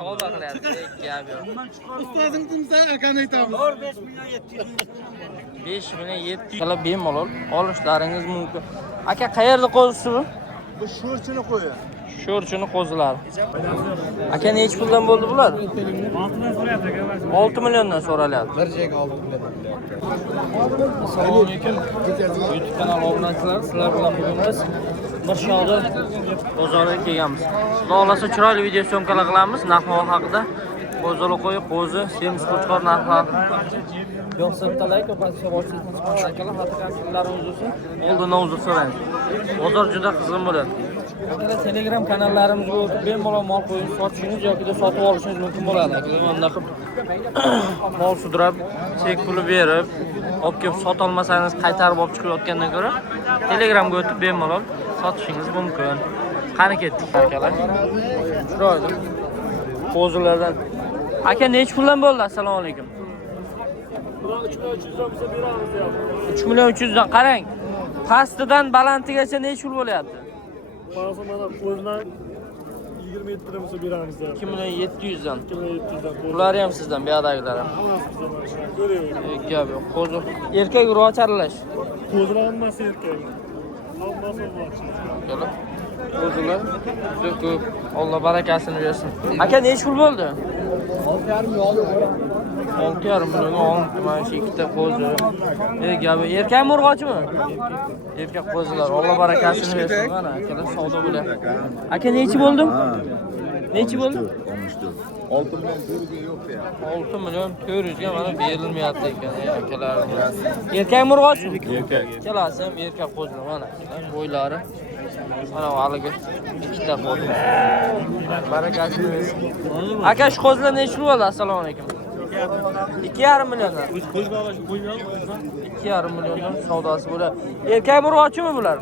savdo qilyapti. Gap yo'q. Ustozing timsa akani aytamiz. 5 milyon 700 ming. 5 million 700 qilib bemalol olishlaringiz mumkin. Aka qayerda qo'zisi bu? Bu sho'rchini qo'yi. Sho'rchini qo'zilari. Aka necha puldan bo'ldi bular? 6 million so'rayapti aka. 6 milliondan so'ralyapti. Bir joyga 6 million. Assalomu alaykum. YouTube kanal obunachilari, sizlar bilan bugun biz Mirshoda bozoriga kelganmiz. Xudo xolasa chiroyli video syomkalar qilamiz narx-navo haqida. Bozor qo'yib, qo'zi, semiz qo'chqor narxlar. Yo'qsa like va subscribe akalar haqiqatlarimiz uchun oldin uzr so'raymiz. Bozor juda qizg'in bo'ladi. Akalar Telegram kanallarimizga o'tib bemalol mol qo'yib sotishingiz yoki sotib olishingiz mumkin bo'ladi. Akalar mana qilib mol sudrab, chek puli berib, olib kelib sota olmasangiz qaytarib olib chiqayotgandan ko'ra Telegramga o'tib bemalol sotishingiz mumkin. Qani ketdik akalar. Chiroyli qo'zilardan. Aka necha puldan bo'ldi? Assalomu alaykum. 3 million 300 dan qarang. Pastidan balantigacha necha pul bo'lyapti? Qarasa mana qo'zidan 27 dan bo'lsa beramiz ya. 2 million 700 dan. 2 million 700 dan. Ular ham sizdan, bu yoqdagilar ham. Gap yo'q. Qo'zi erkak urg'och aralash. Qo'zilar hammasi erkak. Hammasi erkak. Kelib. Qo'zilar juda ko'p. Alloh barakasini bersin. Aka necha pul bo'ldi? 6,5 millionga olib mana shu ikkita qo'zi. Gapi erkakmi urg'ochmi? Erkak qo'zilar. Alloh barakasini bersin. Mana akalar savdo bo'lyapti. Aka nechi bo'ldim? Nechi bo'ldi? 6 million 400 yo'q ya. 6 million 400 ga mana berilmayapti ekan akalar. Erkakmi urg'ochmi? Erkak. Kelasi ham erkak qo'zilar mana bo'ylari. Mana haliga ikkita qo'zi. Barakasini bersin. Aka shu qo'zilar nechi pul bo'ldi? Assalomu alaykum. 2,5 milliondan. 2,5 milliondan savdosi bo'ladi. Erkak urg'ochimi bular?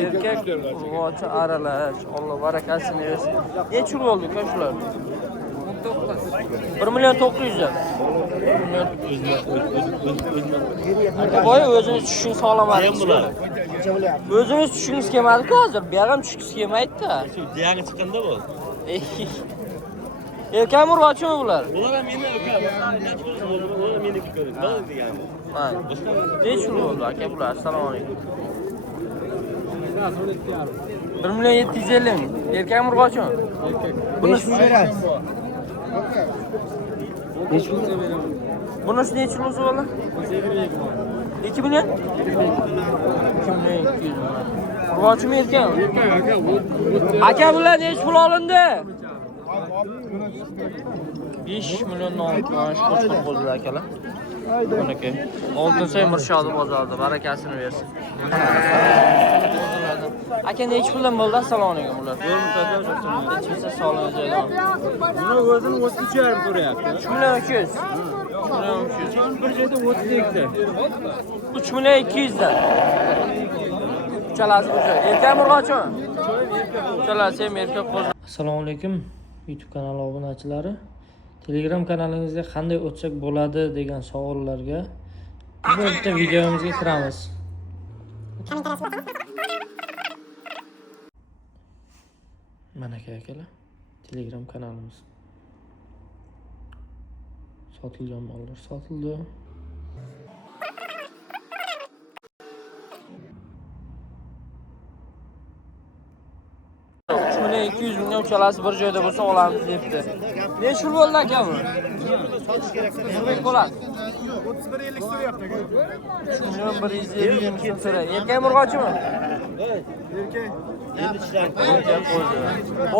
Erkak urg'ochi aralash. Alloh barakasini bersin. Necha pul bo'ldi uka shular? 1 million 900 dan. Aka boy o'zingiz tushingiz xohlamadi bular. O'zingiz tushingiz kelmadi-ku hozir. Bu ham tushgingiz kelmaydi-da. Shu diyangi chiqqanda bu. Erkak urg'ochimi bular? Bular ham meni uka. Bular meniki ko'ring. Mana degani. Ha. Necha pul bo'ldi aka bular? Assalomu alaykum. 1 million 750 ming. Erkak urg'ochimi? Erkak. Buni berasiz. Necha pul beraman? Bunisi necha pul bo'ldi? 2 million? 2 million 200 ming. Urg'ochimi erkakmi? Aka bular necha pul olindi? 5 milliondan olib mana shu qo'chqor qo'zilar akalar. Buniki Oltinsoy Mirshoda bozorida barakasini bersin. Aka necha puldan bo'ldi? Assalomu alaykum ular. Nechisi sog'lig'ingiz joyida? Buni o'zini 3,5 so'rayapti. 3 million 200. 3 million 200. Bir joyda 32 ta. 3 million 200 dan. Uchalasi bu joy. Erkak urg'ochimi? Uchalasi ham erkak qo'zi. Assalomu alaykum YouTube kanali obunachilari. Telegram kanalingizga qanday o'tsak bo'ladi degan savollarga bu bitta videomizga kiramiz. Mana akalar, Telegram kanalimiz. Sotilgan mollar sotildi. Shuni 200 mingdan uchalasi bir joyda bo'lsa olamiz debdi. Necha pul bo'ldi aka bu? Bo'ladi. 31.50 so'rayapti aka. 3 million 150 ming so'raydi. Erkak urg'ochimi? Erkak qo'zi.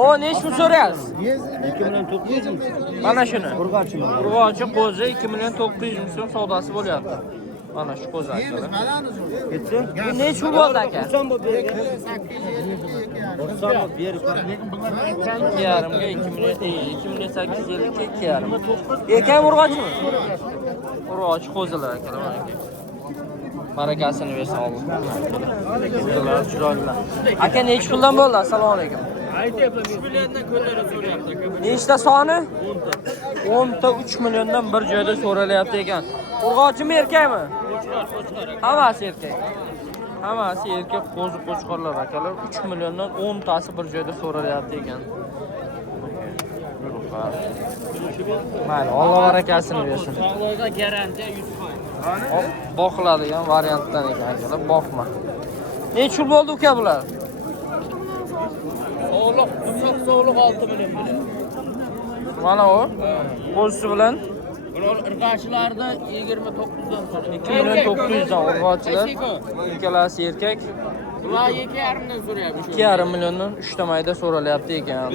O, necha pul so'rayapsiz? 2 million 900 ming. Mana shuni. Urg'ochi qo'zi 2 million 900 ming so'm savdosi bo'lyapti. Mana shu qo'zi akalar. Ketsin. Bu necha pul bo'ldi aka? 90 bo'lib bergan. 90 bo'lib berib. 2,5 ga 2 million 850 ga 2,5. Erkak urg'ochimi? Urg'ochi qo'zilar akalar mana aka. Barakasini bersin Alloh. Qo'zilar chiroylilar. Aka necha puldan bo'ldi? Assalomu alaykum. Aytyapman 3 milliondan ko'tarib so'rayapti aka. Nechta soni? 10 ta 3 milliondan bir joyda so'ralyapti ekan. Urg'ochimi erkakmi? Hammasi erkak. Hammasi erkak qo'zi qo'chqorlar akalar. 3 milliondan 10 tasi bir joyda so'ralyapti ekan. Mayli, Alloh barakasini bersin. Sog'lig'iga garantiya 100%. Boqiladigan variantdan ekan akalar, boqma. Necha bo'ldi uka bular? Sog'liq, qimsoq sog'liq 6 million bilan. Mana u. Qo'zisi bilan Ular irqachilarda 29 dan so'ra. 2 million 900 dan urg'ochilar. Ikkalasi erkak. Ular 2,5 dan so'rayapti. 2,5 milliondan 3 ta mayda so'ralyapti ekan.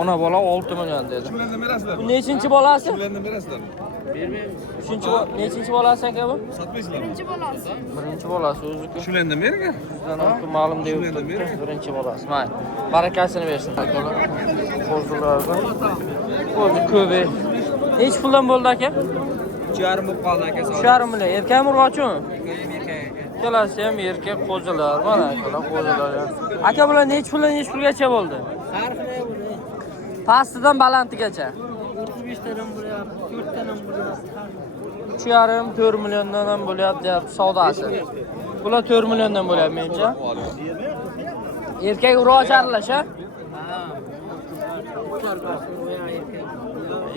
Ona bola 6 million dedi. Bu nechinchi bolasi? Nechinchi bolasi aka bu? Birinchi bolasi o'zi-ku. Shulardan berga. Sizdan ma'lum deb birinchi bolasi. Mayli. Barakasini bersin akalar. Qo'zilardan. Qo'zi ko'pi. Nech puldan bo'ldi aka? 2,5 bo'lib qoldi aka. 3,5 million. Erkakmi urg'ochimi? Ikkalasi ham erkak qo'zilar. Mana akalar qo'zilar. Aka bular nech pulgacha bo'ldi? Pastidan balandigacha. 35 tadan bo'lyapti, 4 tadan bo'lyapti. 3,5-4 milliondan ham bo'lyapti savdosi. Bular 4 milliondan bo'lyapti menimcha. Erkak urg'och aralash, ha?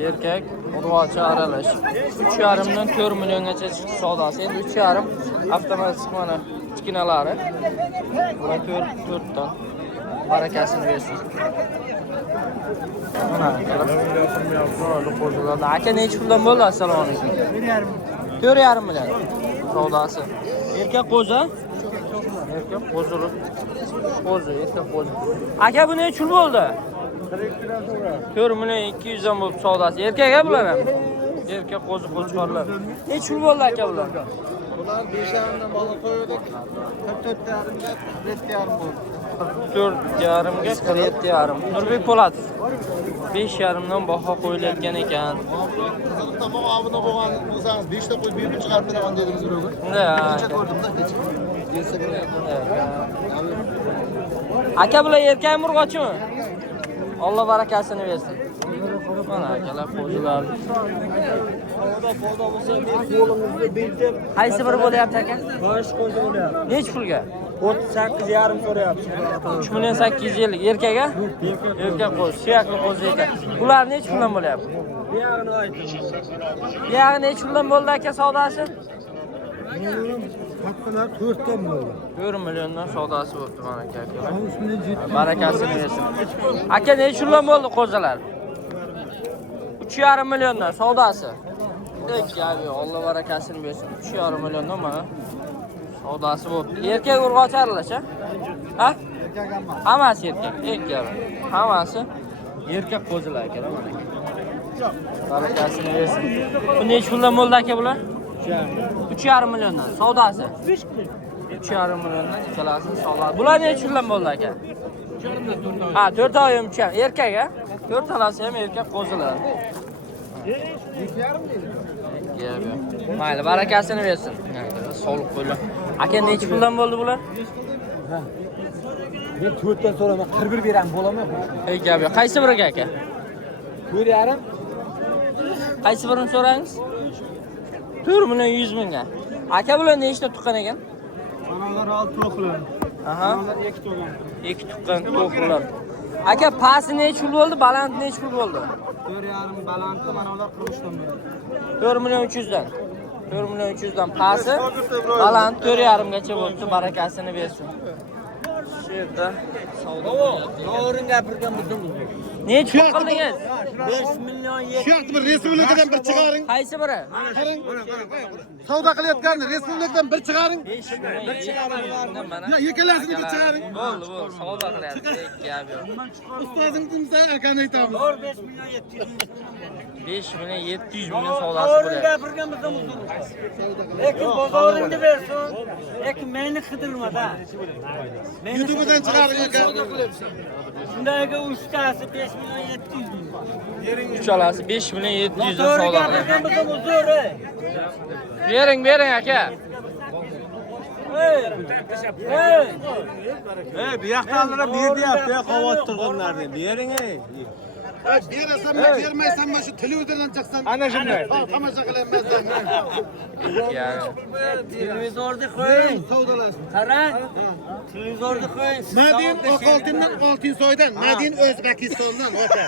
Erkak urg'och aralash. 3,5 dan 4 milliongacha chiqdi savdosi. Endi 3,5 avtomatik mana kichkinalari. Bular 4 dan. Barakasini bersin. Mana qo'zilarda. Aka necha puldan bo'ldi? Assalomu alaykum. 4,5 million. Savdosi. Erkak qo'zi. Erkak qo'zi. Qo'zi, erkak qo'zi. Aka bu necha pul bo'ldi? 4 million 200 dan bo'lib savdosi. Erkak a bular ham. Erkak qo'zi qo'chqorlar. Necha pul bo'ldi aka bular? Ular 5,5 dan baliq qo'ydik. 44,5 ga 7,5 bo'ldi. 44,5 ga 47,5. Nurbek Po'latov 5,5 dan baho qo'yilayotgan ekan. Tamom, obuna bo'lgan bo'lsangiz 5 ta qo'yib berib chiqarib beraman dedingiz birovga. Kecha ko'rdim-da, kecha. Bersa kerak. Aka bular erkak urg'ochimi? Alloh barakasini bersin. Mana akalar qo'zilar. Foda bo'lsa qo'limizda berdim. Qaysi biri bo'lyapti aka? Bosh qo'zi bo'lyapti. Nech pulga? 38,5 so'rayapti. 3 million 850 erkak a? Erkak qo'zi, suyakli qo'zi ekan. Bular nech puldan bo'lyapti? Bu yog'ini ayting. Buyog'i nech puldan bo'ldi aka savdosi? Kattalar 4 dan bo'ldi. 4 milliondan savdosi bo'libdi mana aka. Barakasini bersin. Aka nech puldan bo'ldi qo'zilar? 3,5 milliondan savdosi. Ey, Alloh barakasini bersin. 3,5 milliondan mana savdosi bo'libdi. Erkak urg'och aralash, ha? Erkak emas. Hammasi erkak. Erkak. Hammasi erkak qo'zilar aka mana. Barakasini bersin. Bu nech puldan bo'ldi aka bular? 3,5 milliondan savdosi. 3,5 milliondan ikkalasini savdosi. Bular nech puldan bo'ldi aka? 4 ha, 4 oyim uchun erkak a? 4 talasi ham erkak qo'zilar. 2,5 deydi. Mayli, barakasini bersin. Sog'liq qo'ylar. Aka necha puldan bo'ldi bular? Men 4 dan so'raman, 41 beraman, bo'ladimi? Ey gap yo'q. Qaysi biriga aka? 4,5. Qaysi birini so'rangiz? 4 million 100 mingga. Aka bular nechta tuqqan ekan? Manalar 6 to'qlar. Aha. Manalar 2 to'qlar. 2 tuqqan to'qlar. Aka pasi necha pul bo'ldi? Baland necha pul bo'ldi? 4,5 balandda manalar 40 dan bo'ladi. 4 million 300 dan. 4 million 300 dan pasi baland 4,5 gacha bo'libdi. Barakasini bersin. Shu yerda savdo. To'g'rini gapirgan bizdan. Necha pul qildingiz? 5 million Shu yoqda bir respublikadan bir chiqaring. Qaysi biri? Savdo qilayotgan respublikadan bir chiqaring. 5 million chiqaring. Mana. Ya, ikkalasini bir chiqaring. Bo'ldi, savdo qilyapti. Gap yo'q. Ustozingizga akani aytamiz. 5 million 700 ming. 5 million 700 million savdosi bo'lyapti. Gapirgan bizdan. Lekin bozoringni bersin. Lekin meni qidirmada. YouTube'dan chiqaring aka. Shundayga uchtasi 5 million 700 ming. Uchalasi 5 million 700 dan savdo Gapirgan qilyapti. bizdan uzr. Bering aka. Bu yoqdagilar beryapti, qovat turganlarni. Bering ey. Berasanmi, bermaysanmi shu televizordan chiqsan. Ana shunday. Tomosha qilaman. Televizorni qo'ying. Savdolashing. Qarang. Televizorni qo'ying. Madin Oqoltindan Oltinsoydan, Madin O'zbekistondan ota.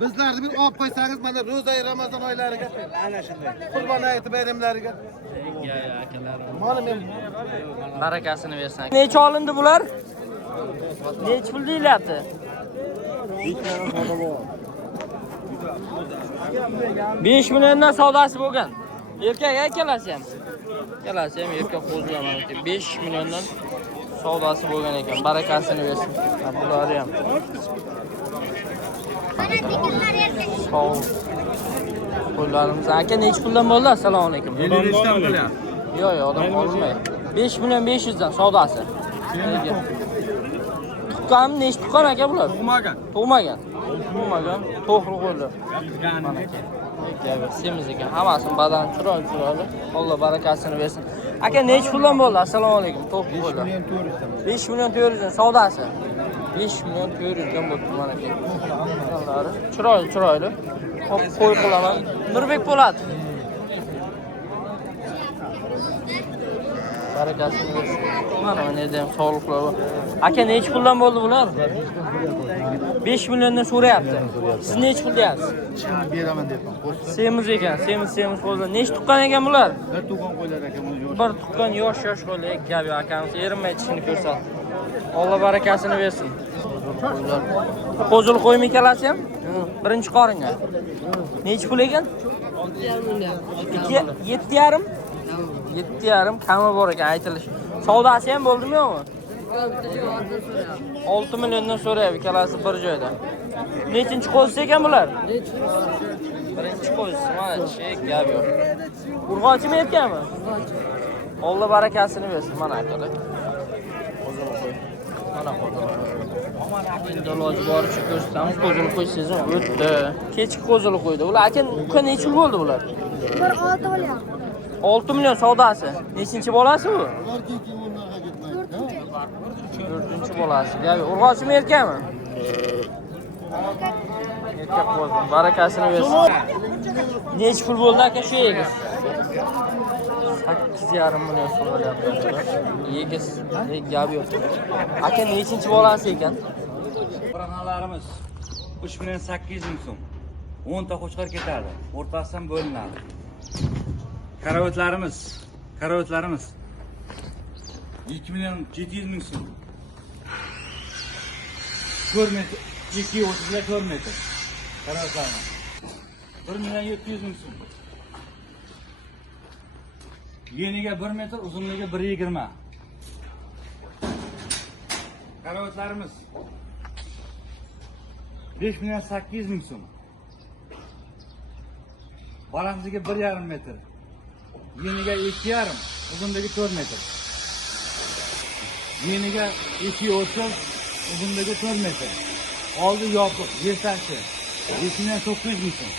Bizlarni bir olib qo'ysangiz, mana ro'za Ramazon oylariga, ana shunday. Qurbon hayiti bayramlariga. Mana men Barakasini bersin. Necha olindi bular? Necha pul deyilyapti? 5 milliondan savdosi bo'lgan. Erkak ikkalasi ham. Ikkalasi ham erkak qo'zilar mana. 5 milliondan savdosi bo'lgan ekan. Barakasini bersin. Bular ham. Sog' qo'ylarimiz. Aka necha puldan bo'ldi? Assalomu alaykum. 55 dan qilyapti. Yo'q, odam olmaydi. 5 million 500 dan savdosi. Tuqqan nechta tuqqan aka bular? Tug'magan. Tug'magan. Tug'magan. To'g'ri qo'ydi. Mana aka. Semiz ekan. Hammasini badan chiroyli. Alloh barakasini bersin. Aka necha puldan bo'ldi? Assalomu alaykum. To'g'ri qo'ydi. 5 million 400 dan savdosi. 5 million 400 dan bo'ldi mana aka. Chiroyli. Hop qo'y qilaman. Nurbek bo'ladi. Barakasini bersin. Mana neda ham sog'liqlar bor. Aka necha puldan bo'ldi bular? 5 milliondan so'rayapti. Siz necha pul deyapsiz? beraman debman. Semiz ekan, semiz qo'ylar. Necha tuqqan ekan bular? Bir tuqqan qo'ylar ekan. Bir tuqqan yosh qo'ylar. Gabi akamiz erinmay tishini ko'rsatdi. Alloh barakasini bersin. Qo'zil qo'ymi ikkalasi ham? Birinchi qoringa. Necha pul ekan? 7,5. 7,5 kami bor ekan aytilish. Savdosi ham bo'ldimi yo'qmi? 6 milliondan so'rayapti ikkalasi bir joyda. Nechinchi qo'zisi ekan bular? Birinchi qo'zisi. Mana chek gap yo'q. Urg'ochimi erkakmi? Alloh barakasini bersin mana akalar. Qo'zini qo'y. Mana qo'zini. Endi iloji boricha ko'rsatamiz. Qo'zini qo'ysangiz o'tdi. Kechki qo'zini qo'ydi. Ular aka necha bo'ldi bular? 6 bo'lyapti. 6 million savdosi. Nechinchi bolasi bu? 4-chi bolasi. Gabi urg'ochimi erkakmi? Erkak qo'zim. Barakasini bersin. Necha pul bo'ldi aka shu egiz? 8,5 million so'm bo'lyapti. Egiz. Gabi yo'q. Aka nechinchi bolasi ekan? Qo'rg'onlarimiz 3 million 800 ming so'm. 10 ta qo'chqor ketadi. O'rtasidan bo'linadi. Karavotlarimiz 2 million 700 ming so'm. 4 metr, 2,30 4 metr. Karavotlarimiz 1 million 700 ming so'm. Yeniga 1 metr, uzunligiga 1,20. Karavotlarimiz 5 million 800 ming so'm. Balandligi 1,5 metr. Yeniga 2,5, uzunligi 4 metr. Yeniga 2,30, uzunligi 4 metr. Oldi yopiq, yelkasi 5 million 900 ming so'm.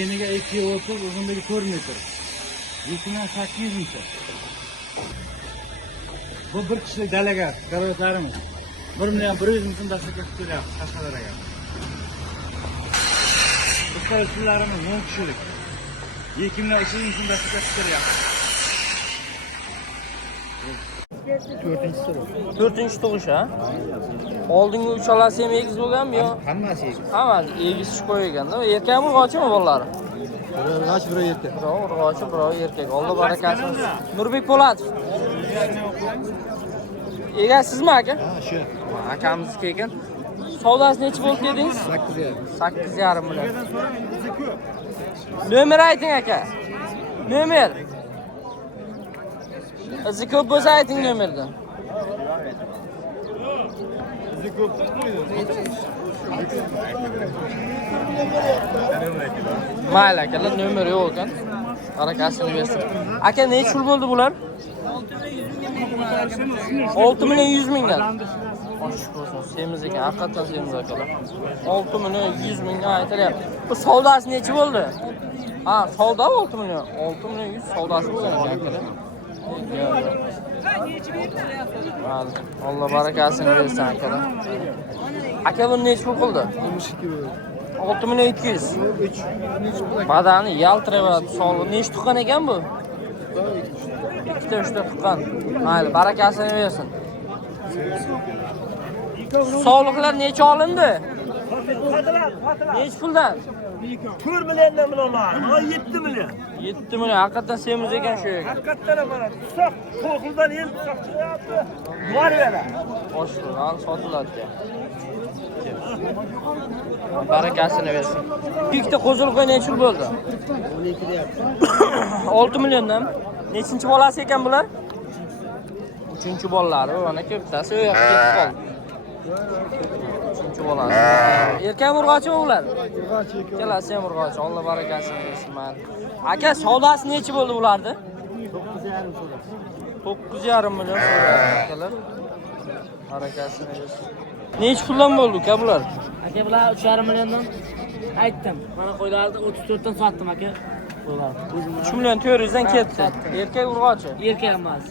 Yeniga 2,30, uzunligi 4 metr. 5 million 800 ming so'm. Bu bir kishilik dalaga karavotlarimiz 1 million 100 ming so'm dastlabki tutyapti Qashqadaryoga. Bu karavotlarimiz 10 kishilik 2 million 300 ming so'm dastlabki tutyapti. 4-chi tug'ish ha? Oldingi uchalasi ham egiz bo'lganmi yo? Hammasi egiz. Hammasi egiz chiqib qo'yganda. Erkakmi urg'ochimi bolalari? Urg'och bir erkak. Birov urg'ochi, birov erkak. Alloh barakasini. Nurbek Po'latov. Egasizmi aka? Ha, shu. Akamizniki ekan. Savdosi necha bo'ldi dedingiz? 8,5 million. Nomer ayting aka. Nomer. Izi ko'p bo'lsa ayting nomerni. Mayli akalar, nomer yo'q ekan. Barakasini bersin. Aka necha pul bo'ldi bular? 6 million 100 mingdan. Oshib bo'lsin, semiz ekan, haqiqatan semiz akalar. 6 million 100 mingdan aytilyapti. Bu savdosi necha bo'ldi? Ha, savdo 6 million. 6 million 100 savdosi bo'lgan ekan akalar. Alloh barakasini bersin akalar. Aka buni necha pul qildi? 6 million 200. Badani yaltirayapti, sog'liq. Necha tuqqan ekan bu? 2-3 ta tuqqan. Mayli, barakasini bersin. Sog'liqlar necha olindi? Nech puldan? 4 milliondan bilaman. Ha 7 million. 7 million. Haqiqatan semiz ekan shu yerga. Haqiqatan mana tusoq to'qildan el tusoq chiqyapti. Bor yana. Oshxo'rdan sotiladi. Barakasini bersin. Ikkita qo'zilqo'y necha yil bo'ldi? 12 deyapti. 6 milliondan. Nechinchi bolasi ekan bular? 3-bolalari. Mana bittasi u yoqqa ketib qoldi. 3-bolasi. Erkak urg'ochimi ular? Urg'ochi ekan. Kelasi ham urg'ochi. Alloh barakasini bersin. Aka, savdosi necha bo'ldi bularni? 9,5 million akalar. Barakasini bersin. Necha puldan bo'ldi aka bular? Aka bular 3,5 milliondan aytdim. Mana qo'ylarni 34 dan sotdim aka. Qo'ylar. 3 million 400 dan ketdi. Erkak urg'ochi. Erkak emas.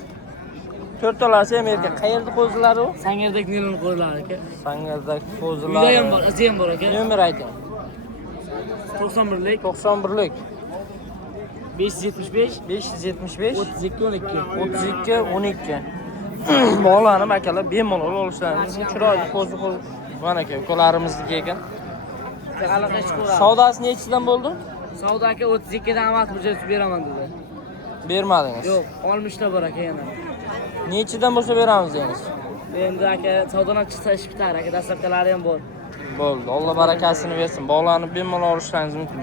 4 talasi ham erkak. Qayerda qo'zilari u? Sangerdagi nilon qo'ylar aka. Sangerdagi Uyda qo'zilari. ham bor, izi ham bor aka. Nomer ayting. 91lik 91lik 575 575 32 12. 32 12. Bog'lanib akalar bemalol olishlaringiz chiroyli qo'zi mana aka ukalarimizniki ekan. Aloqa chiqaveradi. Savdosi nechidan bo'ldi? Savdo aka 32 dan emas, burjasi beraman dedi. Bermadingiz. Yo'q, 60 ta bor aka yana. Nechidan bo'lsa beramiz deymiz. Endi aka savdodan chiqsa ish bitar aka, dastlabkilari ham bor. Bo'ldi. Alloh barakasini bersin. Bog'lanib bemalol olishlaringiz mumkin.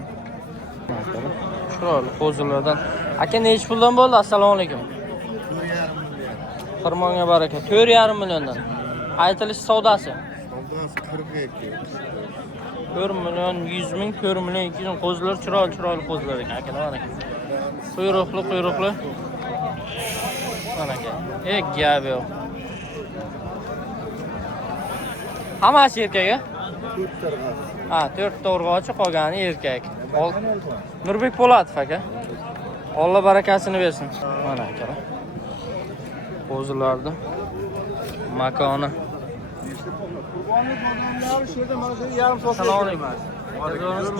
Chiroyli qo'zilardan. Aka nechi puldan bo'ldi? Assalomu alaykum. 4,5 baraka. 4,5 milliondan. Aytilish savdosi. Savdosi 42. 4 million 100 ming, 4 million 200 ming qo'zilar chiroyli qo'zilar ekan akalar mana. Quyruqli. Mana aka. Gap yo'q. Hammasi erkak a? 4 tarafı. Ha, 4 ta urg'ochi, qolgani erkak. Nurbek Po'latov aka. Alloh barakasini bersin. Mana akalar. Qo'zilarni makoni. Assalomu alaykum.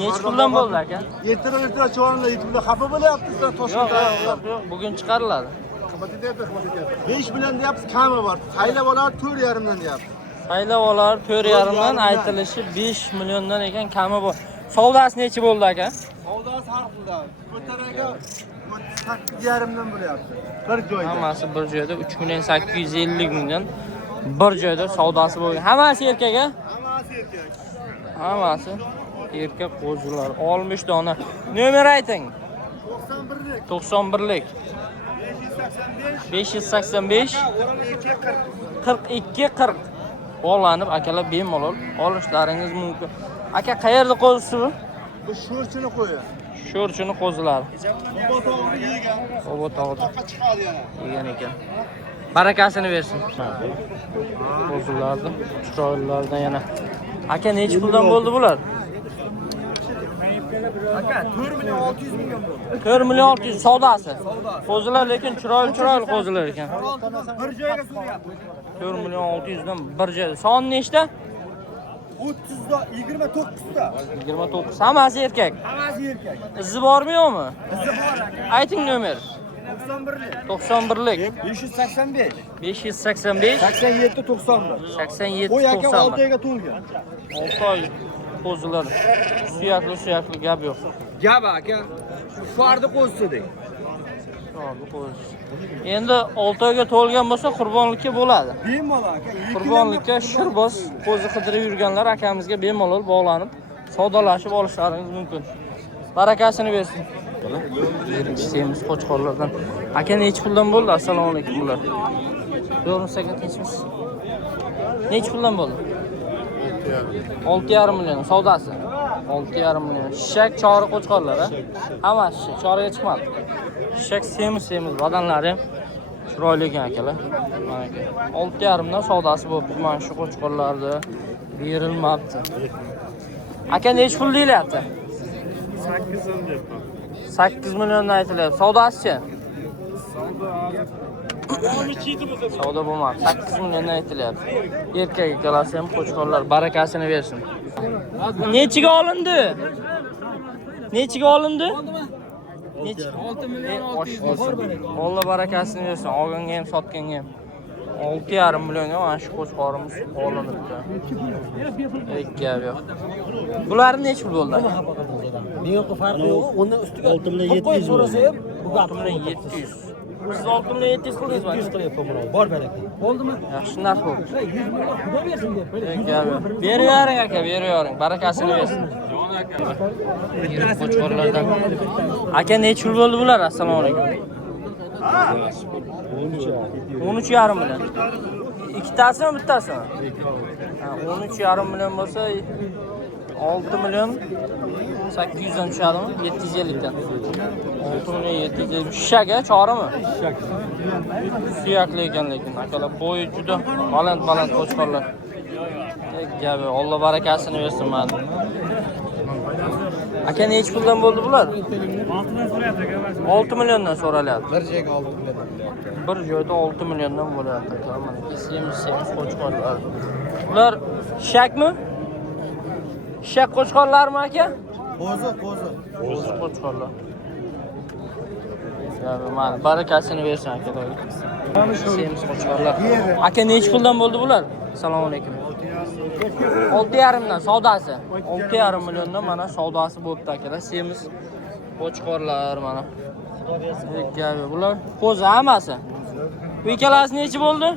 Necha puldan bo'ldi aka? Ertara cho'g'anlar YouTube'da xafa bo'lyapti sizlar Toshkentda. Yo'q, bugun chiqariladi. 5 million deyapsiz, kami bor. Saylab oladi 4,5 dan deyapti. Saylab olar 4,5 dan aytilishi 5 milliondan ekan, kami bor. Savdosi necha bo'ldi aka? Savdosi har xilda. Ko'taraga 8,5 dan bo'lyapti. Bir joyda. Hammasi bir joyda 3 million 850 mingdan bir joyda savdosi bo'lgan. Hammasi erkak a? Hammasi erkak. Hammasi erkak qo'zilar. 60 dona. Nomer ayting. 91lik. 91lik 585 42 40. Bog'lanib akalar bemalol olishlaringiz mumkin. Aka, qayerda qo'zisi bu? Bu sho'rchini qo'yi. Sho'rchini qo'zilari. Bobotog'ni yegan. Bobotog'da Toqqa chiqadi yana. yegan ekan. Barakasini bersin. Qo'zilarni chiroylilardan yana. Aka, necha puldan bo'ldi bular? Aka 4 million 600 mingdan bo'ldi. 4 million 600 savdosi. Qo'zilar lekin chiroyli qo'zilar ekan. Bir joyga so'rayapti. 4 million 600 dan bir joyda. Son nechta? 30 da 29 da. 29. Hammasi erkak. Hammasi erkak. Izi bormi yo'qmi? Izi bor aka. Ayting nomer. 91lik. 91lik 585 585 87 91. 87 Qo'y aka 6 91. oyga to'lgan. 6 oy qo'zilar. Suyakli gap yo'q. Gap aka. Shuarda qo'zsidek. Endi 6 oyga to'lgan bo'lsa qurbonlikka bo'ladi. Bemalol aka. Qurbonlikka shirboz qo'zi qidirib yurganlar akamizga bemalol bog'lanib savdolashib olishlaringiz mumkin. Barakasini bersin. Semiz qo'chqorlardan. Aka, necha puldan bo'ldi? Assalomu alaykum bular. Yo'qmisiz tinchmisiz? Necha puldan bo'ldi? 6,5 million savdosi. 6,5 million. Shishak chori qo'chqorlar a? Hammasi shishak, choriga chiqmadi. Shishak semiz badanlari ham chiroyli ekan akalar. Mana aka. 6,5 dan savdosi bo'libdi. Mana shu qo'chqorlarni berilmabdi. Aka, necha pul deyilyapti? 8 milliondan aytilyapti. Savdosi-chi? Savdo bo'lmadi. 8 milliondan aytilyapti. Erkak ekalasi ham qo'chqorlar, barakasini bersin. Nechiga olindi? Nechiga olindi? 6 million 600. Alloh barakasini bersin. Olganga ham, sotganga ham. 6,5 millionga mana shu qo'chqorimiz olinibdi. Gap yo'q. Bularni necha pul bo'ldi? Buyoqqa farqi yo'q. Undan ustiga 6 million 700 so'rasa ham bu gap 6 million 700. Siz 6 million 700 qildingizmi? 700 qilyapman buni. Bor baraka. Bo'ldimi? Yaxshi narx bo'ldi. 100 million xudo bersin deb. Gap yo'q. Beravering aka, beravering. Barakasini bersin. Qo'chqorlardan. Aka necha pul bo'ldi bular? Assalomu alaykum. 13,5 million. Ikkitasimi bittasimi? 13,5 million bo'lsa 6 million 800 dan tushadimi? 750 dan. 6 million 750. Shishaka chorimi? Suyakli ekan lekin akalar bo'yi juda baland qo'chqorlar. Gapi, Alloh barakasini bersin mana. Aka necha puldan bo'ldi bular? 6 milliondan so'ralyapti. Bir joyga oldim. Bir joyda 6 milliondan bo'lyapti. Mana semiz qo'chqorlar. Ular shakmi? Shak qo'chqorlarmi aka? Qo'zi qo'chqorlar. Gapi, mana barakasini bersin akalar. Semiz qo'chqorlar. Aka necha puldan bo'ldi bular? Assalomu alaykum. 6,5 dan savdosi. 6,5 milliondan mana savdosi bo'pti akalar. Semiz qo'chqorlar mana. Gapi, bular qo'zi hammasi. Bu ikkalasi necha bo'ldi?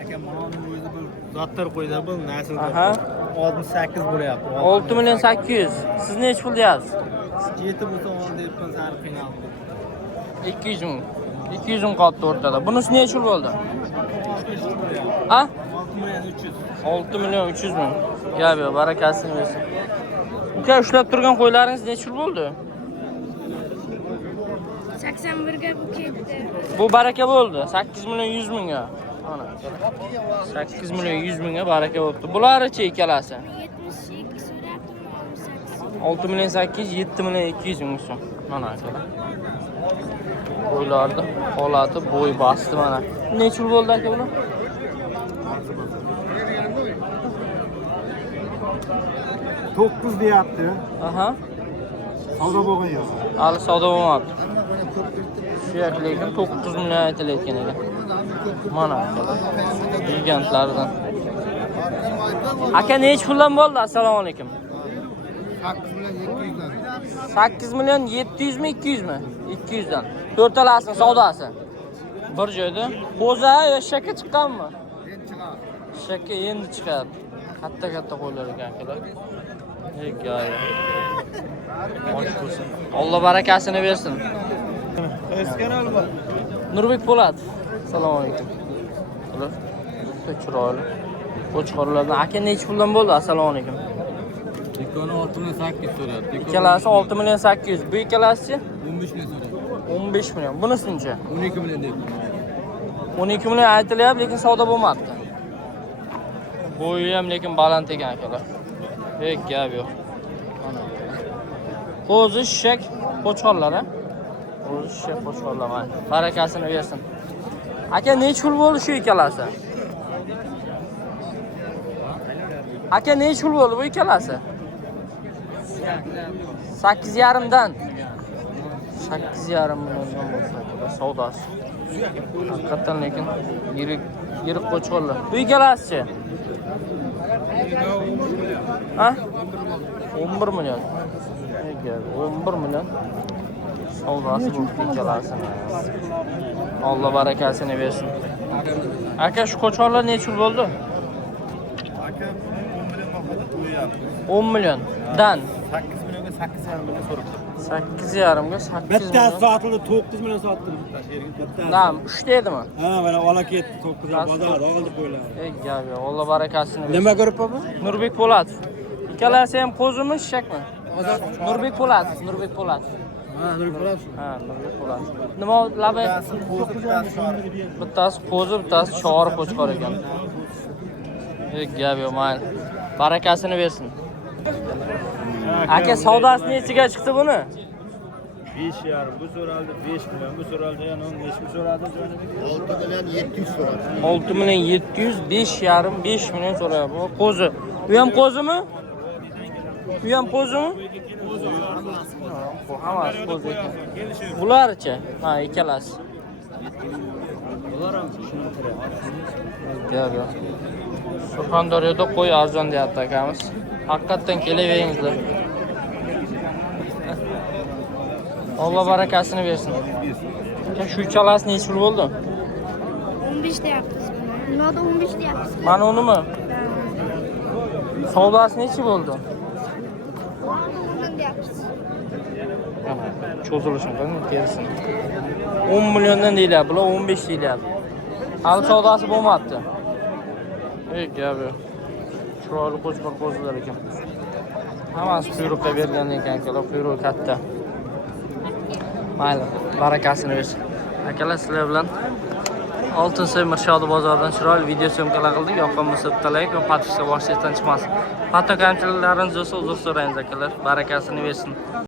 Aka ma'lum o'zi bir zotlar qo'ydi bu nasl. Aha. 68 bo'lyapti. 6 million 800. Siz necha pul deyapsiz? 7 bo'lsa ol debman sari qiynalib. 200 ming. 200 ming qoldi o'rtada. Bunisi necha pul bo'ldi? Ha? 6 million 300 ming. Gapi, barakasini bersin. Uka, ushlab turgan qo'ylaringiz necha pul bo'ldi? 81 ga bu ketdi. Bu baraka bo'ldi. 8 million 100 mingga. Mana. 8 million 100 mingga baraka bo'libdi. Bularchi ikkalasi? 72 so'rabdim. 6 million 800, 7 million 200 ming so'm. Mana akalar. Qo'ylarni holati bo'y bosdi mana. Necha pul bo'ldi aka bular? 9 deyapti. Aha. Savdo bo'lgan yo'q. Hali savdo bo'lmabdi. Suyak lekin 9 million aytilayotgan ekan. Mana akalar. Gigantlardan. Aka necha puldan bo'ldi? Assalomu alaykum. 8 million 700 mi 200 mi? 200 dan. To'rtalasini savdosi. Bir joyda. Qo'za shaka chiqqanmi? Shaka endi chiqadi. Katta qo'ylar ekan akalar. Hikoya. Osh bo'lsin. Alloh barakasini bersin. Nurbek Po'lat. Assalomu alaykum. Ular chiroyli. Qo'chqorlardan aka necha puldan bo'ldi? Assalomu alaykum. Ikkoni 6 million 800 so'rayapti. Ikkalasi 6 million 800. Bu ikkalasi 15 million so'rayapti. 15 million. Bunisi-chi? 12 million deydi. 12 million aytilyapti, lekin savdo bo'lmabdi. Bo'yi ham lekin baland ekan akalar. Gap yo'q. Qo'zi shishak qo'chqorlar a? Qo'zi shishak qo'chqorlar mana. Barakasini bersin. Aka necha pul bo'ldi shu ikkalasi? Aka necha pul bo'ldi bu ikkalasi? 8,5 dan. 8,5 milliondan bo'lsa savdosi. Haqiqatan lekin yirik qo'chqorlar. Bu ikkalasi-chi? Ha? 11 million. 11 million. Savdosi bu ikkalasi. Alloh barakasini bersin. Aka shu qo'chqorlar necha pul bo'ldi? Aka 10 million 10 million dan 8 millionga 8,5 million so'rabdi. 8,5 ga 8 Bittasi million. sotildi 9 million sotdim. Bittasi. Nam, 3 dedimi? Ha, mana ola ketdi 9 bozor oldi qo'ylar. Gap yo'q. Alloh barakasini bersin. Nima ko'rib bu? Nurbek Po'latov. Ikkalasi ham qo'zimi, shishakmi? Nurbek Po'latov. Ha, Nurbek Po'latov. Ha, Nurbek Po'latov. Nima labi? Bittasi qo'zi, bittasi chori qo'chqor ekan. Gap yo'q, mana. Barakasini bersin. Aka savdosi nechiga chiqdi buni? 5,5 bu so'raldi, 5 million bu so'raldi, yana 15 mi so'radi? 6 million 700 so'radi. 6 million 700, 5,5, 5 million so'rayapti. Bu qo'zi. Bu ham qo'zimi? Bu ham qo'zimi? Hammasi qo'zi ekan. Bularchi? Ha, ikkalasi. Gel gel. Surxondaryoda qo'y arzon deyapti akamiz. Haqiqatdan kelaveringizlar. Alloh barakasini bersin. Shu uchalasi necha pul bo'ldi? 15 deyapmiz. Binoda 15 deyapmiz. Mana unimi? Savdosi necha bo'ldi? 10 deyapmiz. Cho'zilishim qilmi terisini. 10 milliondan deyiladi, bular 15 deyiladi. Hali savdosi bo'lmabdi. Ey gap yo'q. Chiroyli qo'chqor qo'zilar ekan. Hammasi quyruqqa bergan ekan akalar, quyruq katta. Mayli, barakasini bersin. Akalar sizlar bilan Oltinsoy Mirshoda bozoridan chiroyli video syomkalar qildik. Yoqqan bo'lsa bitta layk va podpiska boshingizdan chiqmasin. Hatto kamchiliklariniz bo'lsa uzr so'raymiz akalar. Barakasini bersin.